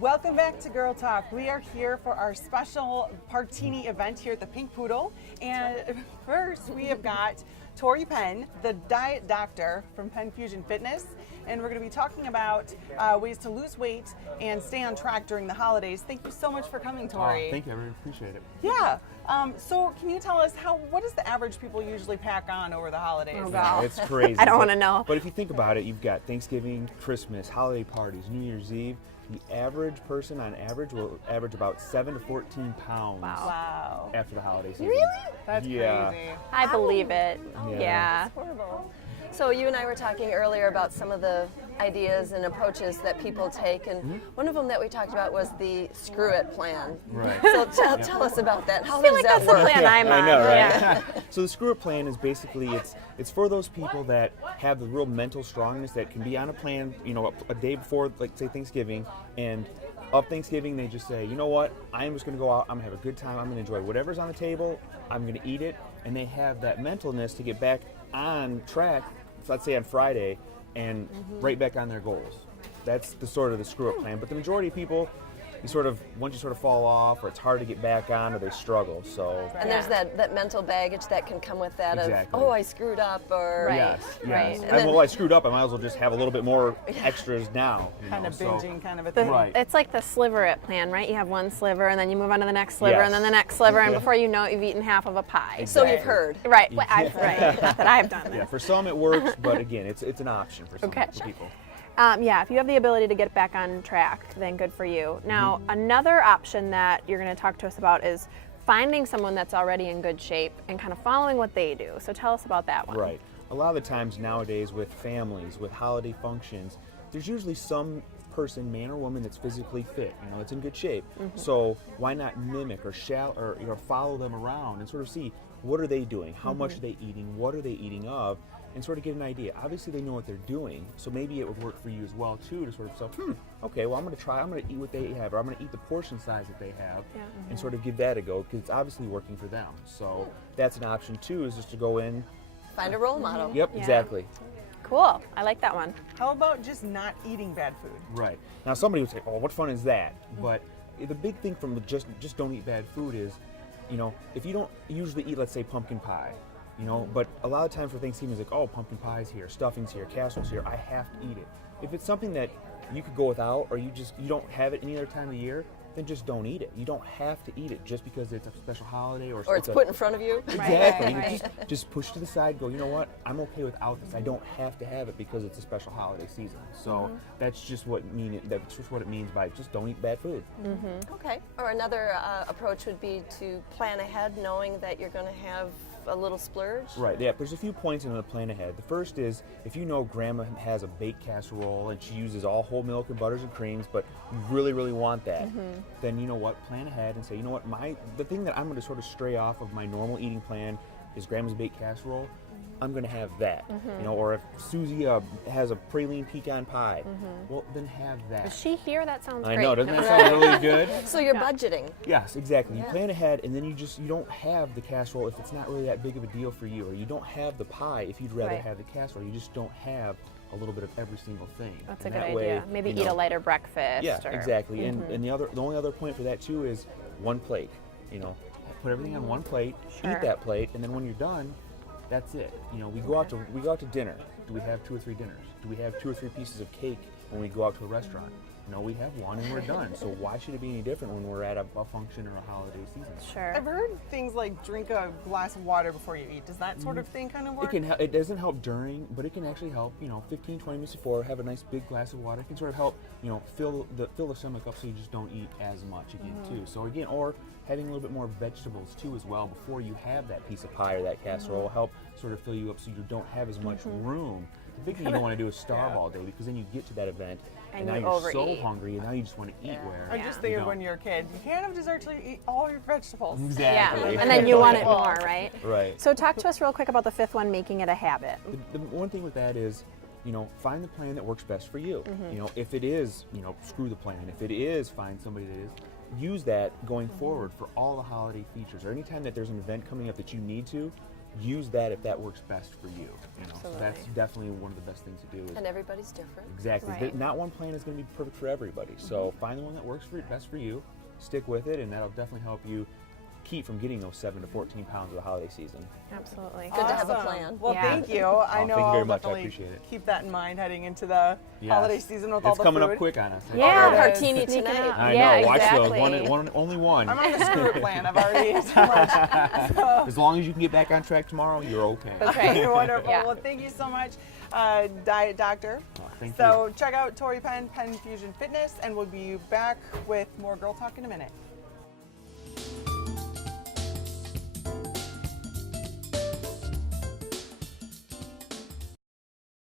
Welcome back to Girl Talk. We are here for our special Partini event here at the Pink Poodle. And first we have got Tori Penn, the diet doctor from Penn Fusion Fitness. And we're going to be talking about ways to lose weight and stay on track during the holidays. Thank you so much for coming, Tori. Oh, thank you. I really appreciate it. Yeah. So can you tell us what does the average people usually pack on over the holidays? Oh, Yeah, it's crazy. I don't want to know. But if you think about it, you've got Thanksgiving, Christmas, holiday parties, New Year's Eve. The average person on average will average about 7 to 14 pounds Wow. after the holiday season. Really? That's Yeah. crazy. I believe it. Yeah. Yeah. That's horrible. So you and I were talking earlier about some of the ideas and approaches that people take, and one of them that we talked about was the screw it plan. Right. So tell us about that. How I feel does like that that's the work? plan I'm on. I know, right? Yeah. So the screw up plan is basically it's for those people that have the real mental strongness that can be on a plan, a day before, like say Thanksgiving, and of Thanksgiving they just say, you know what, I'm just gonna go out, I'm gonna have a good time, I'm gonna enjoy whatever's on the table, I'm gonna eat it, and they have that mentalness to get back on track, let's say on Friday, and right back on their goals. That's the sort of the screw up plan. But the majority of people, once you sort of fall off, or it's hard to get back on, or they struggle. So And there's that mental baggage that can come with that Exactly. of, oh, I screwed up, or Right. yes. right. And then- Well, I screwed up. I might as well just have a little bit more extras now. Kind of so- binging kind of a thing. Right. It's like the sliver it plan, right? You have one sliver, and then you move on to the next sliver, Yes. and then the next sliver, and Yeah. before you know it, you've etten half of a pie. so you've Exactly. heard. Right. Well, right. Not that I've done Yeah, this. for some it works, but again, it's an option for some Okay. people. Yeah, if you have the ability to get back on track, then good for you. Now, another option that you're going to talk to us about is finding someone that's already in good shape and kind of following what they do. So tell us about that one. Right. A lot of the times nowadays with families, with holiday functions, there's usually some person, man or woman, that's physically fit, it's in good shape. So why not mimic or follow them around and sort of see what are they doing, how much are they eating, what are they eating of, and sort of get an idea. Obviously they know what they're doing, so maybe it would work for you as well too, to sort of say, okay, well I'm going to eat what they have, or I'm going to eat the portion size that they have, and sort of give that a go, because it's obviously working for them. So that's an option too, is just to go in. Find a role model. Yep, Yeah. exactly. Cool. I like that one. How about just not eating bad food? Right. Now somebody would say, oh, what fun is that? But the big thing from just don't eat bad food is, if you don't usually eat, let's say, pumpkin pie, but a lot of times for Thanksgiving it's like, oh, pumpkin pie's here, stuffing's here, casserole's here, I have to eat it. If it's something that you could go without, or you don't have it any other time of year, then just don't eat it. You don't have to eat it just because it's a special holiday or Or it's put in front of you. Exactly. Right. Just push to the side, go, you know what, I'm okay without this. I don't have to have it because it's a special holiday season. So that's just what it means by just don't eat bad food. Okay. Or another approach would be to plan ahead, knowing that you're going to have a little splurge. Right, yeah, there's a few points in the plan ahead. The first is, if you know grandma has a baked casserole and she uses all whole milk and butters and creams, but you really, really want that, then you know what, plan ahead and say, you know what, the thing that I'm going to sort of stray off of my normal eating plan is grandma's baked casserole. I'm going to have that, or if Susie has a praline pecan pie, well, then have that. Is she here? That sounds I great. know, doesn't that sound really good? So you're budgeting. Yes, exactly. You plan ahead, and then you don't have the casserole if it's not really that big of a deal for you, or you don't have the pie if you'd rather Right. have the casserole. You just don't have a little bit of every single thing. That's And a good that idea. way, Maybe you eat know- a lighter breakfast. Yeah, or, exactly. And the only other point for that too is one plate. Put everything on one plate, Sure. eat that plate, and then when you're done, that's it. We go out to dinner. Do we have 2 or 3 dinners? Do we have 2 or 3 pieces of cake when we go out to a restaurant? No, we have one and we're done. So why should it be any different when we're at a function or a holiday season? Sure. I've heard things like drink a glass of water before you eat. Does that sort of thing kind of work? It doesn't help during, but it can actually help. 15, 20 minutes before, have a nice big glass of water. It can sort of help. Fill the stomach up so you just don't eat as much again too. So again, or having a little bit more vegetables too as well before you have that piece of pie or that casserole will help sort of fill you up so you don't have as much room. The big thing you don't want to do is starve all day, because then you get to that event and now you you're so overeat. hungry and now you just want to eat where I just you think of don't. when you're a kid. You can't have dessert till you eat all your vegetables. Exactly. Yeah. And then you want it more, right? Right. So talk to us real quick about the fifth one, making it a habit. The one thing with that is, find the plan that works best for you. If it is, screw the plan. If it is, find somebody that is. Use that going forward for all the holiday features. Or anytime that there's an event coming up that you need to, use that if that works best for you. You know, so that's Absolutely. definitely one of the best things to do. Is And everybody's different. exactly. Right. Not one plan is going to be perfect for everybody. So find the one that works for best for you. Stick with it, and that'll definitely help you keep from getting those 7 to 14 pounds of the holiday season. Absolutely. Good to have a Awesome. plan. Well, Yeah. thank you. I thank know you very I'll much. I definitely appreciate it. keep that in mind heading into the Yes. holiday season with all It's the coming food. up quick on us. Yeah, Oh, it is. partini Sneaking tonight. up. I Yeah, know. Watch exactly. those. Only one. I'm on the screw plan. I've already ate too much. As long as you can get back on track tomorrow, you're okay. That's right. Wonderful. Yeah. Well, thank you so much, Diet Doctor. Oh, thank So check out Tori Penn, Penn Fusion Fitness, and we'll be back with more Girl Talk in a minute.